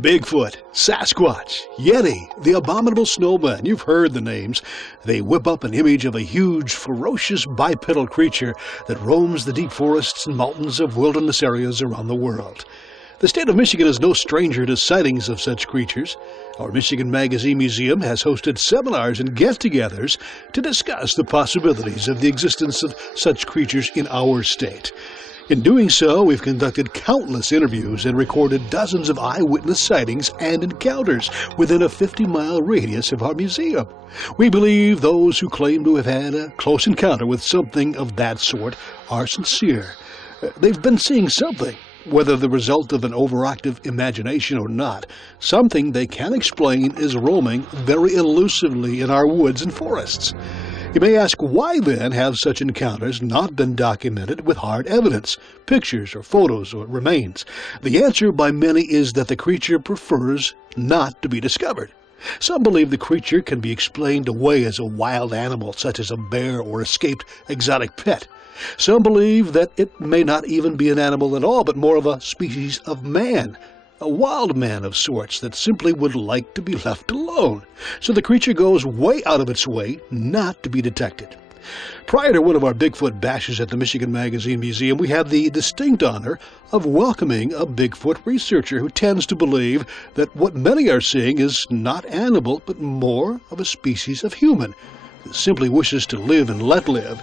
Bigfoot, Sasquatch, Yeti, the abominable snowman, you've heard the names. They whip up an image of a huge, ferocious bipedal creature that roams the deep forests and mountains of wilderness areas around the world. The state of Michigan is no stranger to sightings of such creatures. Our Michigan Magazine Museum has hosted seminars and get-togethers to discuss the possibilities of the existence of such creatures in our state. In doing so, we've conducted countless interviews and recorded dozens of eyewitness sightings and encounters within a 50-mile radius of our museum. We believe those who claim to have had a close encounter with something of that sort are sincere. They've been seeing something, whether the result of an overactive imagination or not. Something they can't explain is roaming very elusively in our woods and forests. You may ask, why then have such encounters not been documented with hard evidence, pictures or photos or remains? The answer by many is that the creature prefers not to be discovered. Some believe the creature can be explained away as a wild animal, such as a bear or escaped exotic pet. Some believe that it may not even be an animal at all, but more of a species of man, a wild man of sorts that simply would like to be left alone. So the creature goes way out of its way not to be detected. Prior to one of our Bigfoot bashes at the Michigan Magazine Museum, we had the distinct honor of welcoming a Bigfoot researcher who tends to believe that what many are seeing is not animal, but more of a species of human, that simply wishes to live and let live.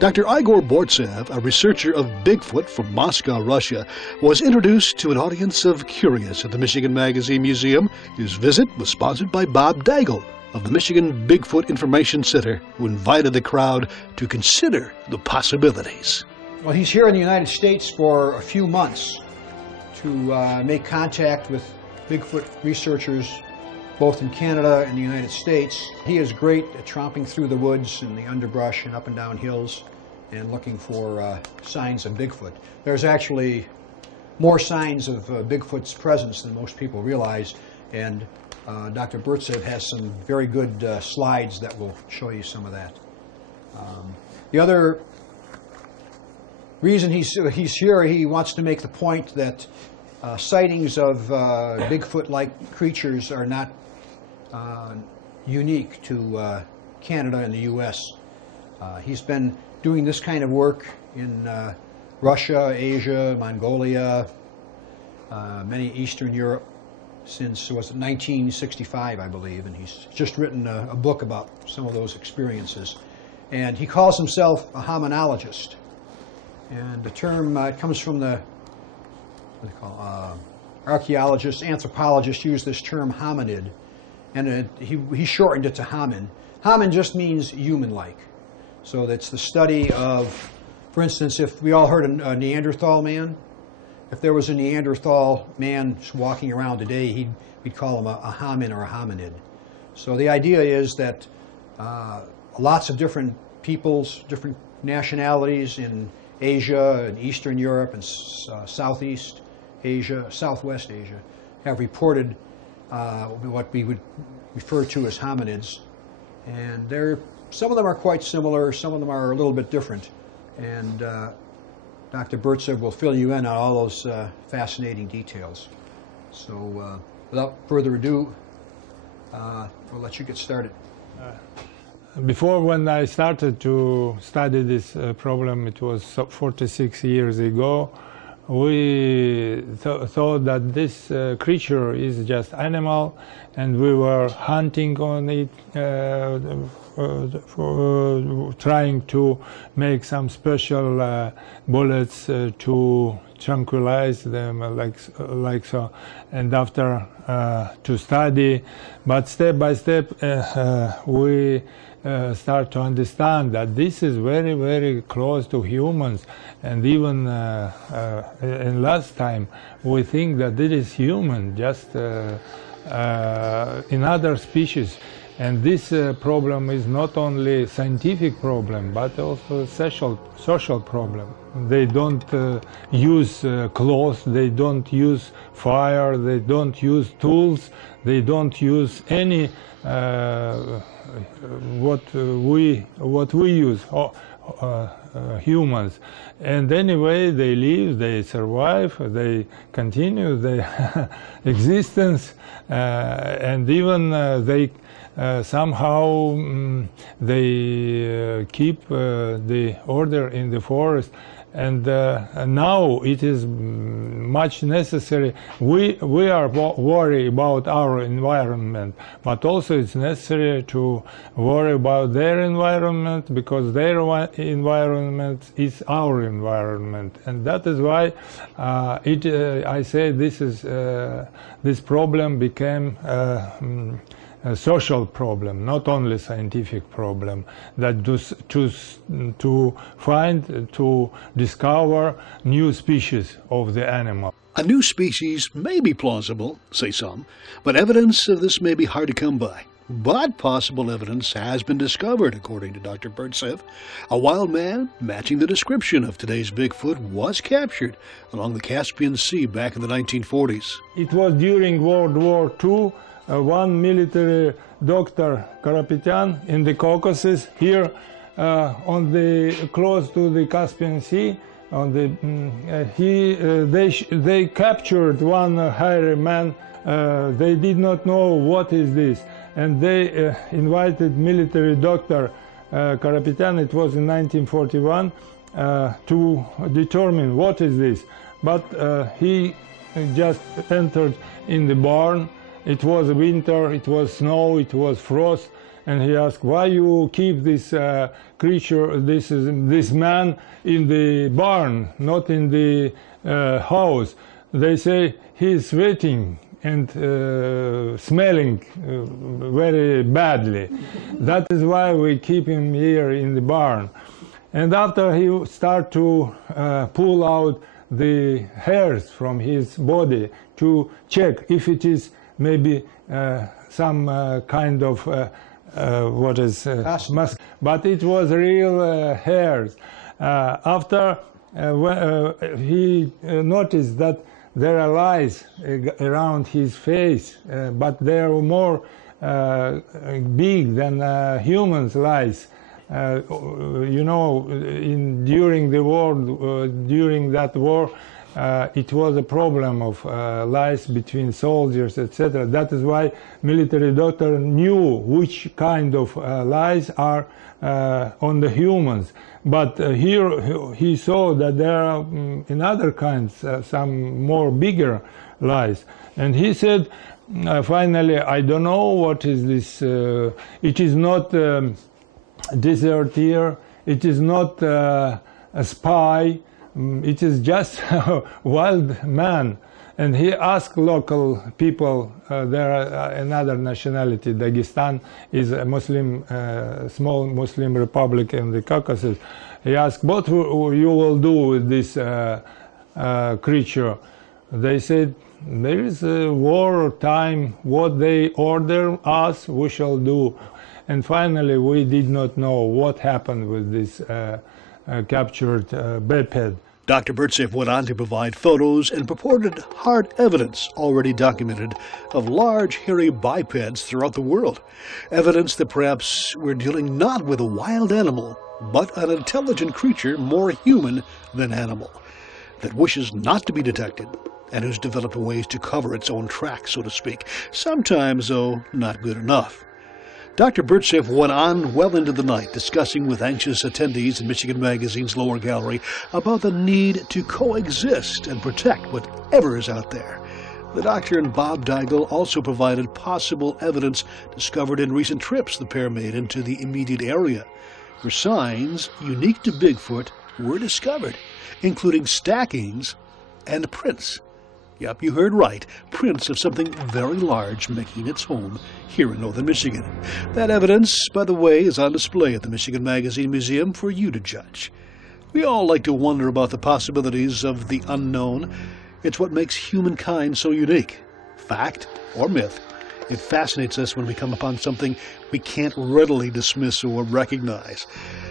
Dr. Igor Burtsev, a researcher of Bigfoot from Moscow, Russia, was introduced to an audience of curious at the Michigan Magazine Museum. His visit was sponsored by Bob Daigle of the Michigan Bigfoot Information Center, who invited the crowd to consider the possibilities. Well, he's here in the United States for a few months to make contact with Bigfoot researchers both in Canada and the United States. He is great at tromping through the woods and the underbrush and up and down hills and looking for signs of Bigfoot. There's actually more signs of Bigfoot's presence than most people realize, and Dr. Burtsev has some very good slides that will show you some of that. The other reason he's here, he wants to make the point that sightings of Bigfoot-like creatures are not unique to Canada and the U.S. He's been doing this kind of work in Russia, Asia, Mongolia, many Eastern Europe since, was it 1965, I believe, and he's just written a book about some of those experiences. And he calls himself a hominologist. And the term comes from the, what do they call, archaeologists, anthropologists use this term hominid. And he shortened it to homin. Homin just means human-like. So that's the study of, for instance, if we all heard a Neanderthal man, if there was a Neanderthal man walking around today, we'd call him a homin or a hominid. So the idea is that lots of different peoples, different nationalities in Asia and Eastern Europe and Southeast Asia, Southwest Asia, have reported what we would refer to as hominids, and some of them are quite similar, some of them are a little bit different, and Dr. Burtsev will fill you in on all those fascinating details. So without further ado, we'll let you get started. Before, when I started to study this problem, it was 46 years ago, we thought that this creature is just animal, and we were hunting on it, trying to make some special bullets to tranquilize them, like so. And after to study, but step by step, we start to understand that this is very, very close to humans, and even in last time we think that it is human, just in other species. And this problem is not only scientific problem, but also social problem. They don't use clothes, they don't use fire, they don't use tools, they don't use any what we use. humans. And anyway, they live, they survive, they continue their existence, and even they somehow they keep the order in the forest. And now it is much necessary. We are worried about our environment, but also it's necessary to worry about their environment, because their environment is our environment, and that is why I say this problem became a social problem, not only scientific problem, that to find, to discover new species of the animal. A new species may be plausible, say some, but evidence of this may be hard to come by. But possible evidence has been discovered, according to Dr. Burtsev. A wild man matching the description of today's Bigfoot was captured along the Caspian Sea back in the 1940s. It was during World War II. One military doctor, Karapetyan, in the Caucasus, here close to the Caspian Sea, they captured one hairy man. They did not know what is this, and they invited military doctor Karapetyan. It was in 1941 to determine what is this. But he just entered in the barn. It was winter, it was snow, it was frost, and he asked, why you keep this creature, this man in the barn, not in the house? They say he's sweating and smelling very badly. That is why we keep him here in the barn. And after he started to pull out the hairs from his body to check if it is maybe some kind of what is musk, but it was real hairs. After he noticed that there are lice around his face, but they are more big than humans' lice. You know, during the war, during that war, it was a problem of lies between soldiers, etc. That is why military doctor knew which kind of lies are on the humans. But here he saw that there are in other kinds some more bigger lies. And he said, finally, I don't know what is this. It is not deserter. It is not a spy. It is just a wild man. And he asked local people, there are another nationality, Dagestan is a Muslim, small Muslim republic in the Caucasus. He asked, what you will do with this creature? They said, there is a war time, what they order us, we shall do. And finally, we did not know what happened with this captured biped. Dr. Burtsev went on to provide photos and purported hard evidence already documented of large hairy bipeds throughout the world. Evidence that perhaps we're dealing not with a wild animal, but an intelligent creature more human than animal, that wishes not to be detected and who's developed ways to cover its own tracks, so to speak. Sometimes, though, not good enough. Dr. Burtsev went on well into the night discussing with anxious attendees in Michigan Magazine's lower gallery about the need to coexist and protect whatever is out there. The doctor and Bob Deigel also provided possible evidence discovered in recent trips the pair made into the immediate area, where signs unique to Bigfoot were discovered, including stackings and prints. Yep, you heard right. Prints of something very large making its home here in northern Michigan. That evidence, by the way, is on display at the Michigan Magazine Museum for you to judge. We all like to wonder about the possibilities of the unknown. It's what makes humankind so unique. Fact or myth, it fascinates us when we come upon something we can't readily dismiss or recognize.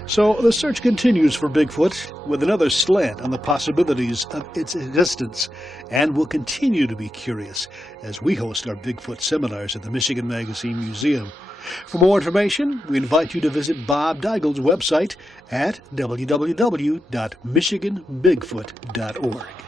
So the search continues for Bigfoot with another slant on the possibilities of its existence, and we'll continue to be curious as we host our Bigfoot seminars at the Michigan Magazine Museum For more information, we invite you to visit Bob Daigel's website at www.michiganbigfoot.org.